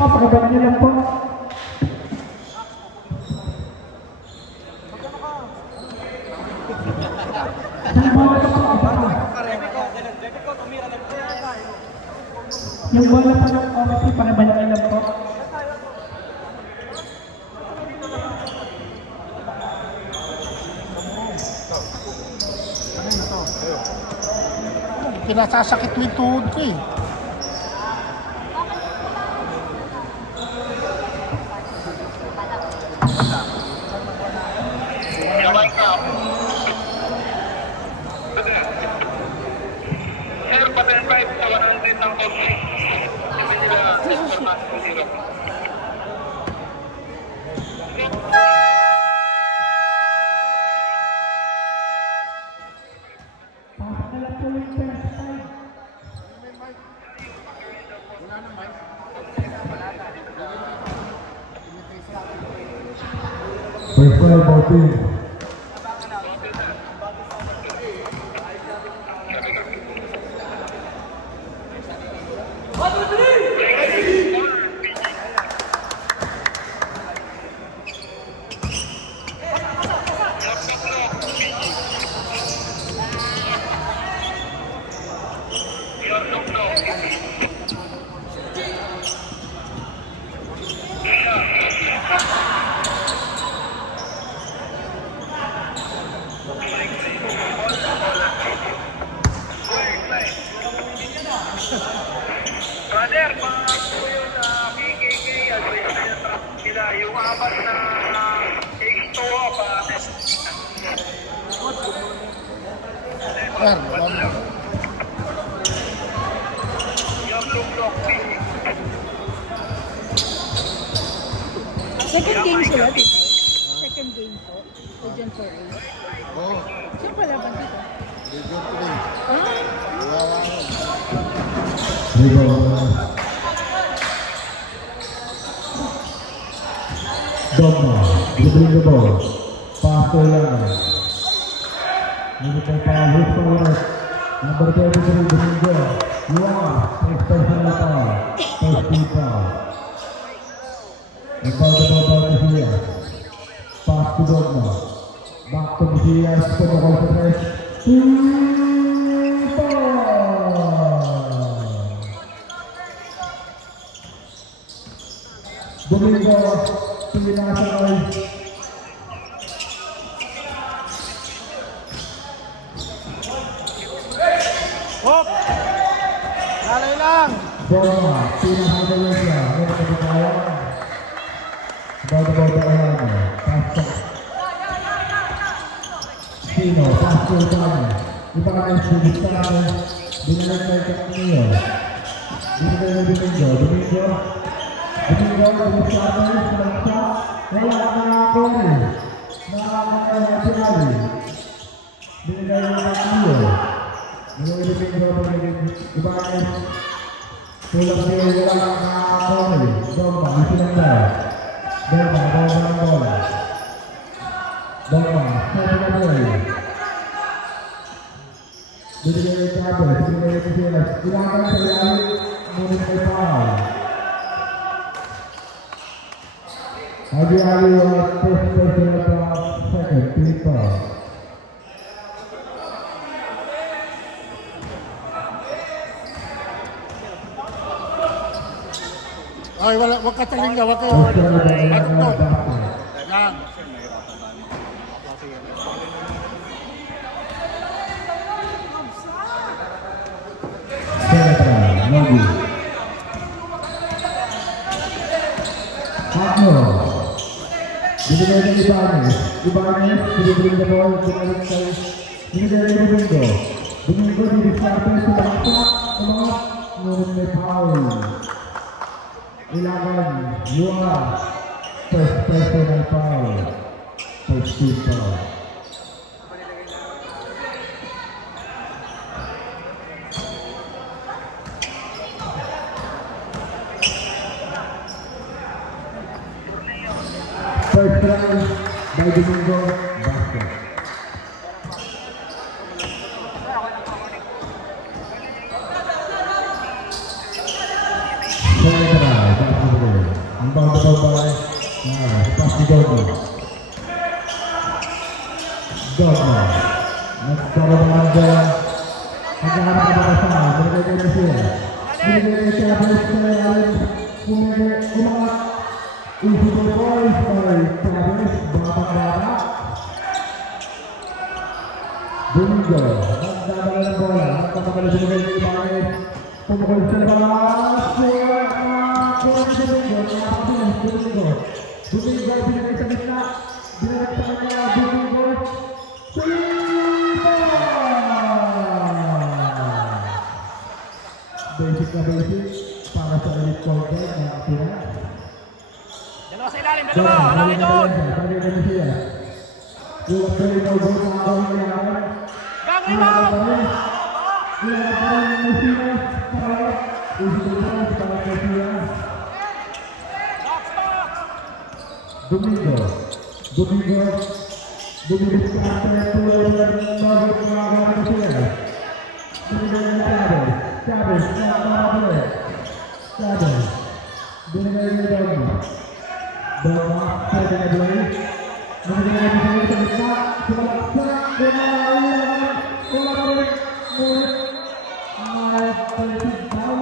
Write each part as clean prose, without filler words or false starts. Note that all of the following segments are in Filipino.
Pagkabat niyo lang po. Yung bola pa ng OMC, pakibalik niyo lang po. Pinasasakit mo yung tuhod ko eh. Sir, pa-10-5 sa 100 ng coffee. Sabi nila, Mr. Master Zero. First ball team. Brother, mga po yun na PKK, advice na yung truck nila, yung apat na X2 pa. Yan, Yung look, Second game sila dito. Second game po. Legend for A. Oo. Sino pala ba dito? Legend ko rin. Ah, Wawa ko. Dogma, dribbling the ball. Pass to Yana. Medical foul, hit for left. Number 33, Domingo. Luana, first personal foul. First team foul. And foul the ball by Messias. Pass to Dogma. Back to Messias for the ball to press. Team foul. Domingo, Pinasanay. Hop! Lalay lang! Dogma, Pinasanay siya. Meron ka bitayan. Bago-bago ayan. Pass. Sino, pass to Dogma. Iba ka ng sulit sa akin. Binalag na ito niyo. Binigay na Domingo. Domingo, bumusabi, malaksa. Wala na ako eh. Nakakasinabi. Binigay na niyo. Binigay na Domingo pagiging iba ka ng tulad niyo. Wala na ako eh. Dogma, isilang na. Dogma, ng bola. Dogma, sabi na mo eh. Binigay na Cabo, binigay na Silas. Ilangan sa ilalim, ngunit may foul. Adi-adi first personal foul, second team foul. Ay, wag ka talinga, wag kayo. First personal foul, Yan. Senetra, Nogi. Hakmo. Binigay ng Ibanez. Ibanez, binigay ng ball, binalik kay binigay ng Domingo. Domingo, didiskarte sa baksak, umangat, ngunit may foul. Ilagan, Lua, first personal foul. First team foul. First try by Domingo, basket. Second try, basket. Ang bago-bago ay pass ni Dogma. Dogma. Nagkaroon ng bola. Nagkaroon ng bola sa binigay na siya. Binigay siya sa ilalim. Umangat. Isipo boys by Chavez. Bata-bata. Domingo. Nagdadala ng bola. Nagdadala siya ng Ibanez. Pumukul siya ng bola. Domingo binigay sa gitna. Binigay sa kanya. Domingo. Basic na basic para sa elite quarter na atira. Dalawa sa ilalim, dalawa. Lali doon. Bagay na siya. Yung Domingo goal na ako nilaman. Gang rebound. Nilaman pa rin yung Messina. Para usulan para sa siya. Box, box. Domingo sa atin tuloy ng mga gamit siya. Binigay ng Chavez na mga Chavez. Binigay ng Dogma. Dogma, pwede na doon. Binigay ng Chavez sa gitna. Sumalaksak. Binigay. May palisig down.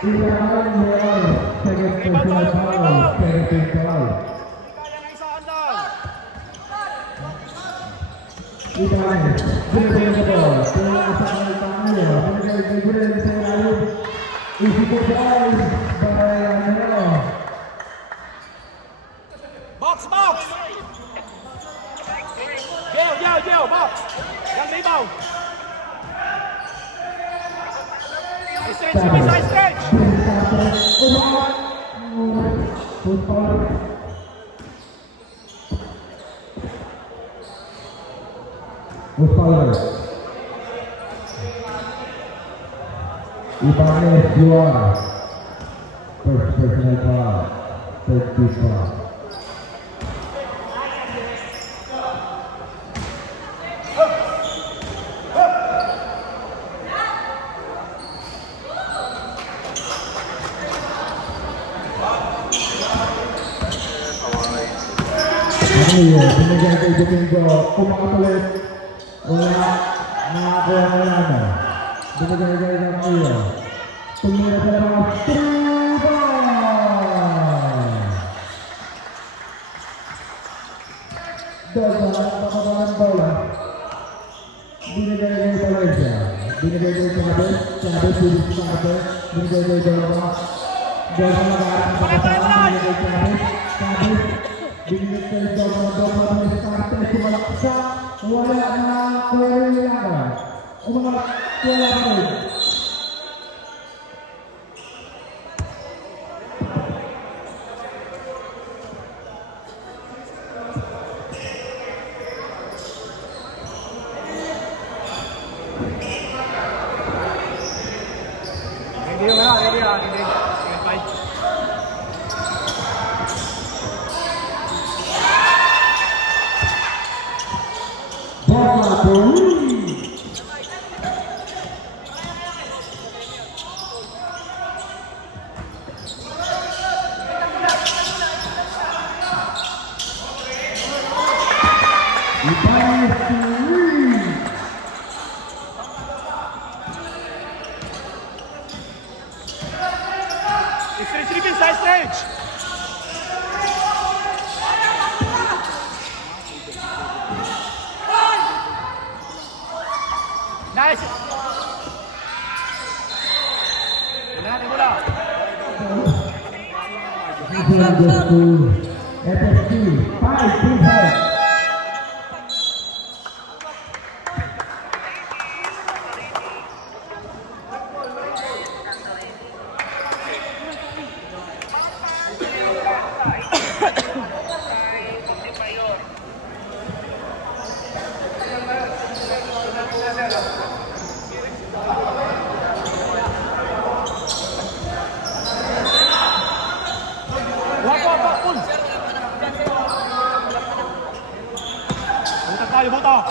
Ilahan mo. Second personal foul. Second foul. Kaya na isa andal. Ibanez, binigay ng ball. Kaya sa kalitan niya. Binigay sa ilalim. Isipo boys. Bayan nila. Box, box. Geo, box. Gang rebound. Stretch, stretch. Ibanez juara. First personal foul. Third foul. Binigyan kay Domingo, kumakas ulit. Wala, nakakuha na naman. Binigyan kay Domingo. Tumira sa mga 3 ball! Dogma, nakakaba ng bola. Binigyan kay Valencia. Binigyan kay Chavez. Chavez, bilis sa Chavez. Binigyan kay Dogma. Dogma nakakarap sa kasama. Binigyan kay Chavez. Chavez. Binigyan kay Dogma ng starte, sumalaksak, wala na query lang. Umangat, wala pa rin. Ready. Bola Bowie. Ibanez Bowie. Stretch, inside stretch. Nice. Bola. This goes to FSG. 5-3. Buta.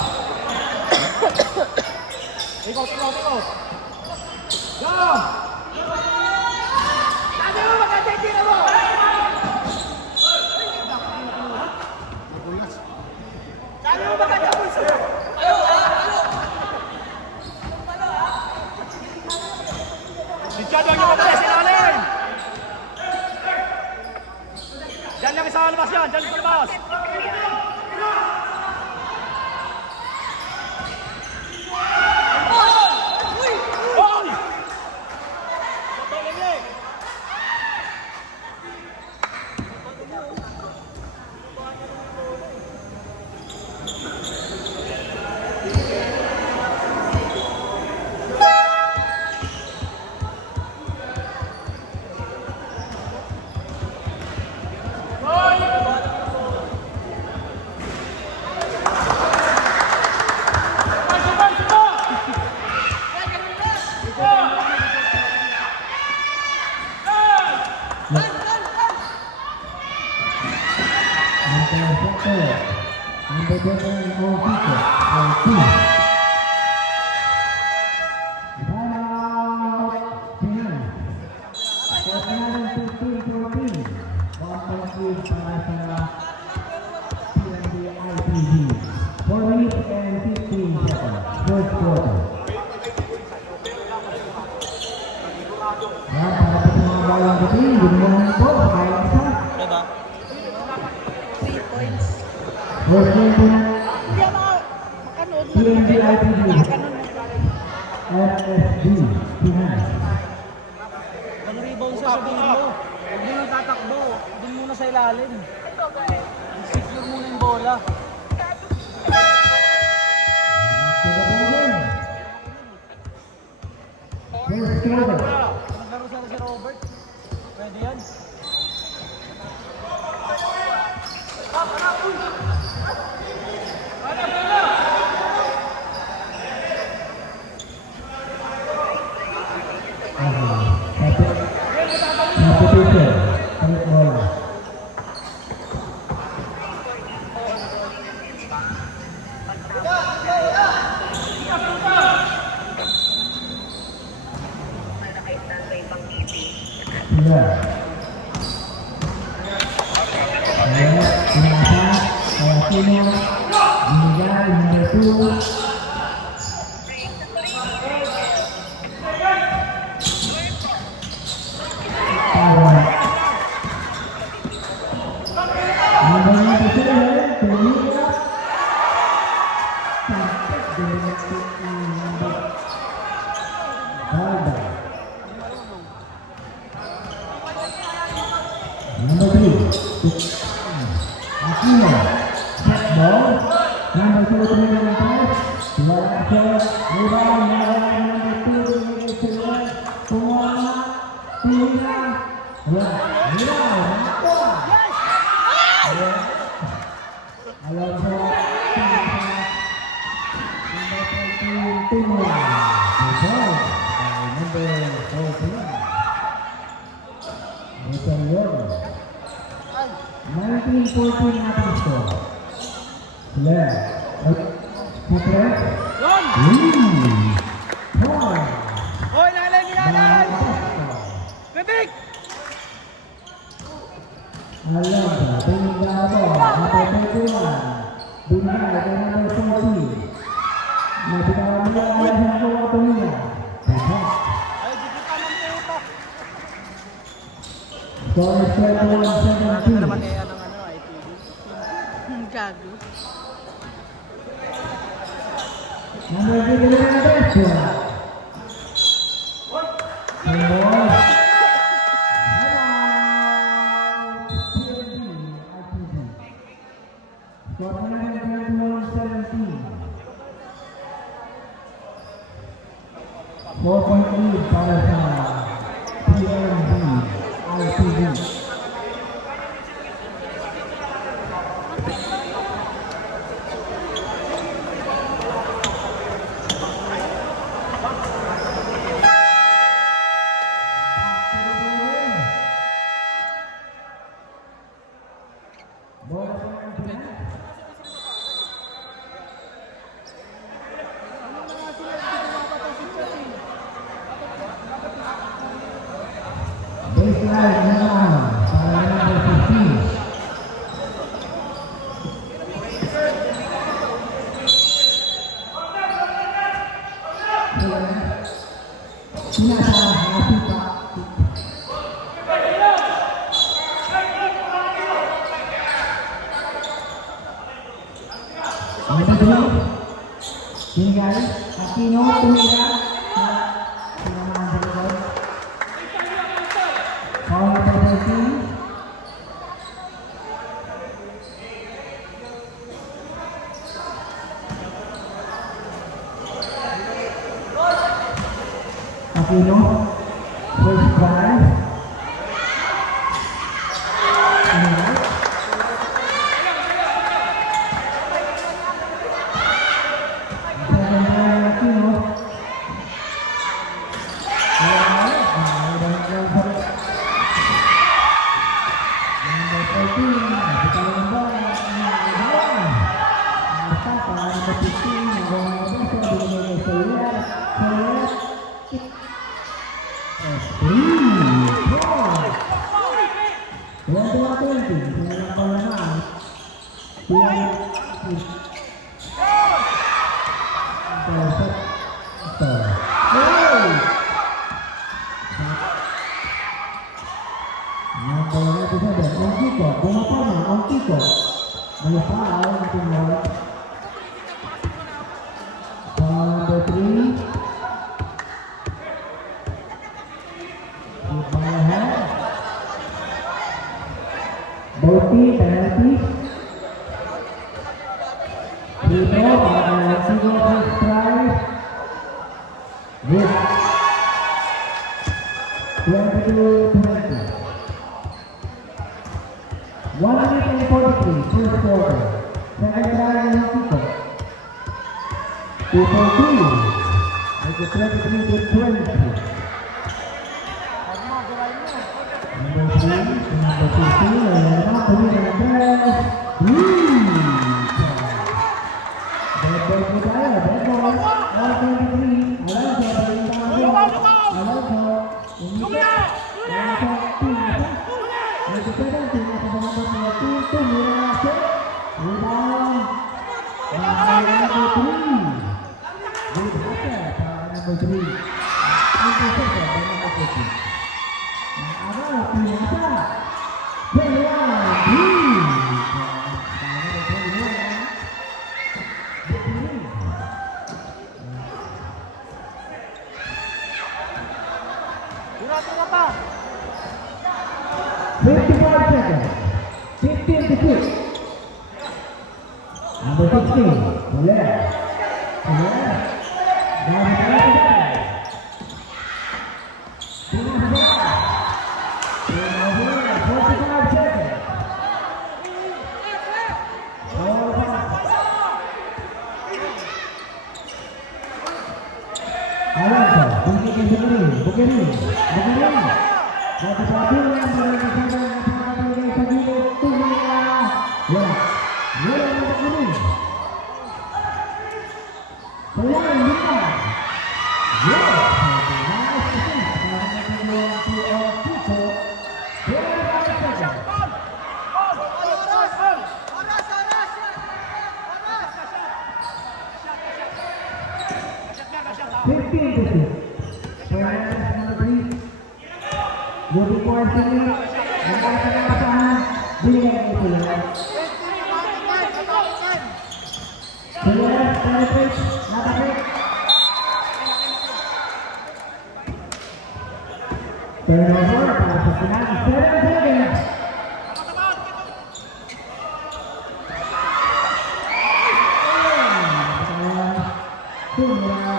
Ikot. Jump! Richard, huwag niyo papalis, ilalim! Diyan lang sa labas yan, diyan sa labas! Hoy! Diba? 3 points. Hindi ako makanood ng Ang rebound sa sabihin mo. Huwag mo nang tatakbo. Doon muna sa ilalim. Secure muna yung bola. Naglaro sana si Robert. Pwede yan. Number 3, Aquino, set ball. Number 2, number 5, rebound, number 2, Tumama, Tina, Alonso, number 13, Tumama, number 14, Antonio. 19-14 natin score. Yeah. Putre. Hoy, lalay mo lalay! Bibig! Alam, tingnan mo. Napapagkuhan. Binay, number 14. Nabitawan mo ang mga mga pamilya. Ay, dito ka ng puta. Score 21-17. Naman kaya ng IPD. gago. Number 3 na Bestia. Para sa PNB ITV. Baseline naman para number 15. Sinasa Nasika. Number 3. Tinggal Aquino tumira. Foul number 13. Aquino, first try. Second try, Aquino. Number 14, napitalo ng bola. Nagtapa, number 15, nagawa ng beso, binigay kay Soler. Soler, kick. 21-20, sinalang pa naman. Ang Kiko, bumapa na ang Kiko. Malapal ang tingnan. Number 3. Boty, penalty. Free throw para Sigo first try. With 22-20. 1 minute and 43, first quarter. Second try ng Sigo. 2-2. Make it 23-20. Number 3, number 15, and now to win the press. Bad ball po tayo, bad ball. All 23, Alonso, Alonso, Number 17, number 14, tumira na siya. Rebound. Number 3. Good hustle para number 3. Interception by number 14. Agora, pinata. Tira pa. 55 seconds. 15 to 6. Number 16. Soler. Soler. Dari Soler. Alonso, bukit Bukiri. Satu-satu yang berada sa gilid, tumira. Wala. Wala ng Bukiri. Wala, hindi na. Yes. Budi poin sini, mengatakan pasangan dengan itu. Sudah penetrate, nampaknya. Turnover para pasangan Serena. Tumira